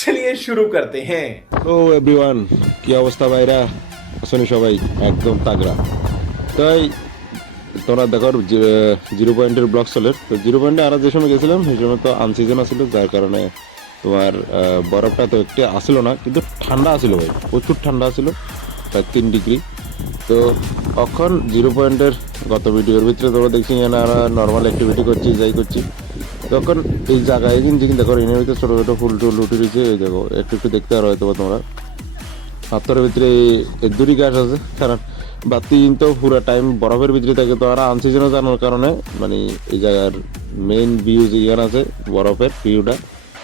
चलिए शुरू करते हैं। তো এভরিওয়ান, কি অবস্থা ভাইরা? আসলে সবাই একদম তাগড়া। তাই তোমরা দেখো জিরো পয়েন্টের ব্লক চলে, তো জিরো পয়েন্টে আমরা যে সময় গেছিলাম সেই সময় তো আনসিজন আসছিল, যার কারণে তোমার বরফটা তো একটু আসছিল না, কিন্তু ঠান্ডা আসছিল ভাই, প্রচুর ঠান্ডা আসছিল, প্রায় 3 ডিগ্রি। তো এখন জিরো পয়েন্টের গত ভিডিওর ভিতরে তোমরা দেখছি আমরা নর্মাল অ্যাক্টিভিটি করছি, যাই করছি, তখন এই জায়গায় কিন্তু দেখো এর ভিতরে ছোটো ছোটো ফুল টুল উঠে রয়েছে, এই দেখো একটু একটু দেখতে পারো হয়তো তোমরা। পাথরের ভিতরে দড়ি গাছ আছে, কারণ বাতি তো পুরো টাইম বরফের ভিতরে থাকে, তো আর আনসিজনে জানার কারণে মানে এই জায়গার মেইন ভিউ যেখানে আছে বরফের ভিউটা,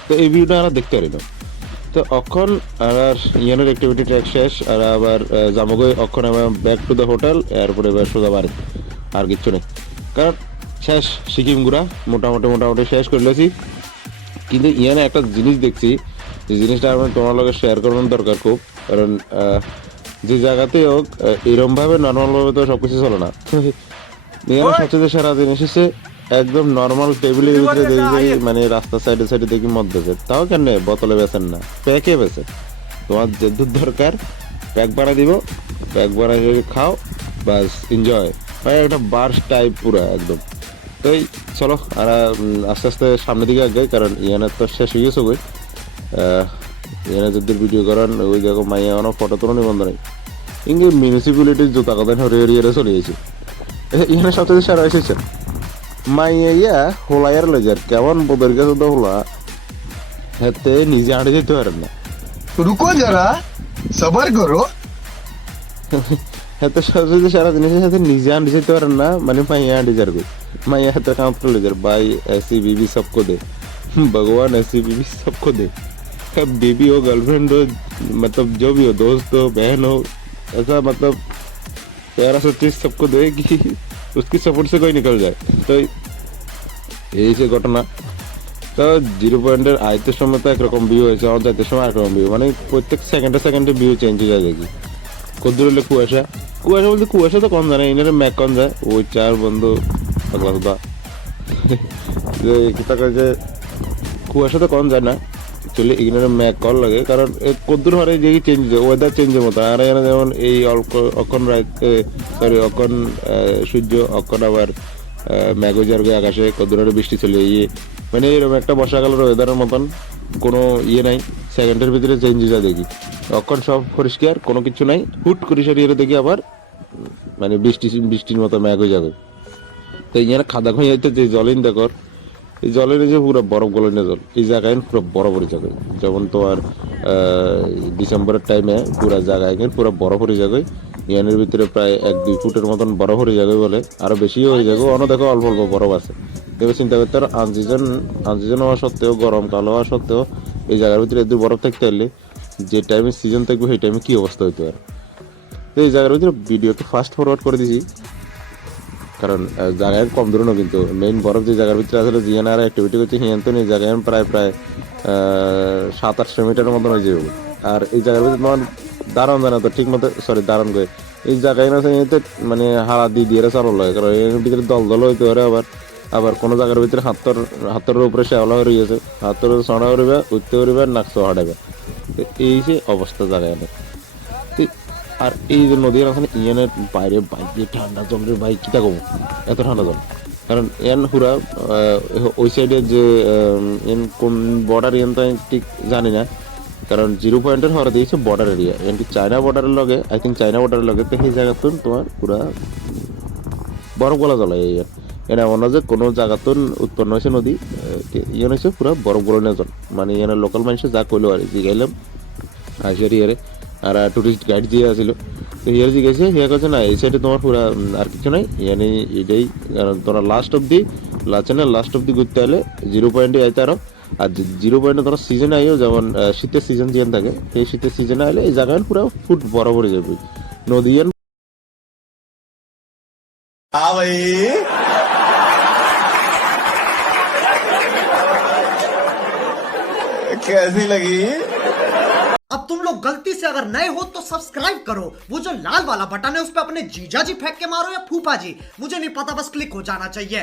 তো এই ভিউটা আমরা দেখতে পারি না। তো অখন আর ইয়ানের অ্যাক্টিভিটি ট্র্যাক শেষ, আর আবার জামগই অখন আমার ব্যাক টু দ্য হোটেল, এরপরে এবার সোজা বাড়ি, আর কিচ্ছু নেই, কারণ শেষ সিকিম ঘুরা মোটামুটি শেষ করে লেছি। কিন্তু ইয়ানে একটা জিনিস দেখছি, যে জিনিসটা আমি তোমার লগে শেয়ার করানোর দরকার খুব, কারণ যে জায়গাতেই হোক এরমভাবে নর্মালভাবে তো সব কিছু চলে না। ইয়ানে সবচেয়ে সেরা জিনিস হচ্ছে একদম নর্মাল টেবিলের ভিতরে দেখি, মানে রাস্তার সাইডে সাইডে দেখি মদ বেচে, তাও কেন বোতলে বেচেন না, প্যাকে বেচে। তোমার যে দুধ দরকার প্যাক বাড়া দিব, প্যাক বাড়া খাও, বাস এনজয়, ভাই একটা বার টাইপ পুরো একদম। তো এই চলো আর আস্তে আস্তে সামনের দিকে আগে, কারণ ইয়ানে তো শেষ হয়ে গেছে বই। ইয়ানে যদি ভিডিও করান ওই দেখো মাইয়া অনেক ফটো তোলানি বন্ধ নেই, ইঙ্গে মিউনিসিপ্যালিটির জুতা কথা হরিয়ে চলে গেছে। এখানে সবচেয়ে সারা এসেছে মাইয়া ইয়া হোলাইয়ার লেজার কেমন বোধের কাছে তো হোলা হাতে নিজে হাঁটে যেতে পারেন না। रुको जरा सबर करो। হাতে সবচেয়ে সারা জিনিসের সাথে নিজে হাঁটে যেতে পারেন না, মানে মাইয়া হাঁটে যার माया तो काम कर ले भाई, ऐसी बीवी सबको दे, भगवान ऐसी बीवी सबको दे, कब बेबी हो गर्लफ्रेंड हो, मतलब जो भी हो, दोस्त हो बहन हो, ऐसा मतलब प्यारा सा चीज सबको दे कि उसकी सपोर्ट से कोई निकल जाए। तो यही से घटना। তো জিরো পয়েন্টের আইতের সময় তো একরকম ভিউ হয়েছে, আমার যাইতে সময় একরকম ভিউ, মানে প্রত্যেক সেকেন্ডে ভিউ চেঞ্জ হয়ে যায় দেখি। কদ্দূর হলে কুয়াশা বলতে কুয়াশা তো কম যায় না, এনারে ম্যাক কম যায়, ওই চার বন্ধু পাগলা যে যে কুয়াশা তো কম যায় না, অ্যাকচুয়ালি এখানে ম্যাক কল লাগে, কারণ কদ্দূর হরে যে চেঞ্জ হয় ওয়েদার চেঞ্জের মতো। আর এখানে যেমন এই অল্প অক্ষণ অক্ষণ সূর্য, অক্ষণ আবার ম্যাগোজার আকাশে কদ্দূর বৃষ্টি চলে গিয়ে, মানে এরকম একটা বর্ষাকালের ওয়েদারের মতন কোনো ইয়ে নাই, সেকেন্ডের ভিতরে চেঞ্জ হয়ে যায় দেখি। অক্ষণ সব পরিষ্কার, কোনো কিছু নাই, হুট করে সরিয়ে দেখি আবার মানে বৃষ্টির মতো ম্যাগ হয়ে যাবে। তো এখানে খাদা খুঁজে যাইতে যে জলিন দেখো, এই জলের যে পুরো বরফ গলনের জল, এই জায়গায় পুরো বরফ জায়গায়, যেমন তোমার ডিসেম্বরের টাইমে পুরো জায়গায় পুরো বরফ হয়ে যাবে। ইয়ানের ভিতরে প্রায় 1-2 ফুটের মতন বরফ হয়ে যাবে বলে, আরো বেশিও হয়ে যাবে, অন্য দেখো অল্প অল্প বরফ আছে। এবার চিন্তা করতে আর আনসিজন হওয়া সত্ত্বেও, গরমকাল হওয়া সত্ত্বেও এই জায়গার ভিতরে এত বরফ থাকতে পারলে যে টাইমে সিজন থাকবে সেই টাইমে কি অবস্থা হইতে পারে। তো এই জায়গার ভিতরে ভিডিওকে ফাস্ট ফরওয়ার্ড করে দিয়েছি, কারণ জায়গায় কম দূর না, কিন্তু মেইন বরফ যে জায়গার ভিতরে আসলে জিয়ান আর অ্যাক্টিভিটি করছে হিয়ান, তো এই জায়গায় প্রায় 700-800 মিটারের মতন হয়ে যাবে। আর এই জায়গার ভিতরে তোমার দারুণ জানা তো ঠিক মতো, সরি দারুণ করে এই জায়গায় না মানে হারা দিয়ে চালু লাগে, কারণ এর ভিতরে দল হইতে পারে, আবার কোনো জায়গার ভিতরে হাতের উপরে শ্যাওলা হয়ে গেছে, হাতের ছড়া উঠবে, উঠতে উঠবে, নাক হাঁটাবে, এই যে অবস্থা জায়গায় অনেক। আর এই যে নদীর ওখানে ইয়ানের বাইরে বাইক দিয়ে ঠান্ডা জল রে ভাই, কিটা কমো এত ঠান্ডা জল, কারণ ইয়ান পুরা ওই সাইডে যে কোন বর্ডার ইয়ান তো ঠিক জানি না, কারণ জিরো পয়েন্টের হওয়ার দিয়েছে বর্ডার এরিয়া, এমনকি চায়না বর্ডারের লগে, আই থিঙ্ক চায়না বর্ডারের লগে, তো সেই জায়গাতে তোমার পুরা বরফ গলা জল। এনে এমন না যে কোনো জায়গাতে উৎপন্ন হয়েছে নদী, ইয়ান হয়েছে পুরা বরফ গলনের জল, মানে ইয়ানের লোকাল মানুষে যা কইলো আর জিগাইলাম আসিয়ার ইয়ারে, আর টুরিস্ট গাইড দিয়ে আসছিল, তো হিয়ার জিজ্ঞেসে হিয়া কাছে না এই সাইডে তোমার পুরা আর কিছু নাই, ইয়ানি এটাই, কারণ তোমরা লাস্ট অব্দি ঘুরতে হলে জিরো পয়েন্টে আইতে আরো। আর জিরো পয়েন্টে তোমরা সিজনে আইও, যেমন শীতের সিজন যেখানে থাকে, সেই শীতের সিজনে আইলে এই জায়গায় পুরো ফুট বরফ হয়ে যাবে নদী। कैसी लगी? अब तुम लोग गलती से अगर नए हो तो सब्सक्राइब करो, वो जो लाल वाला बटन है उस पर अपने जीजा जी फेंक के मारो या फूफा जी, मुझे नहीं पता, बस क्लिक हो जाना चाहिए।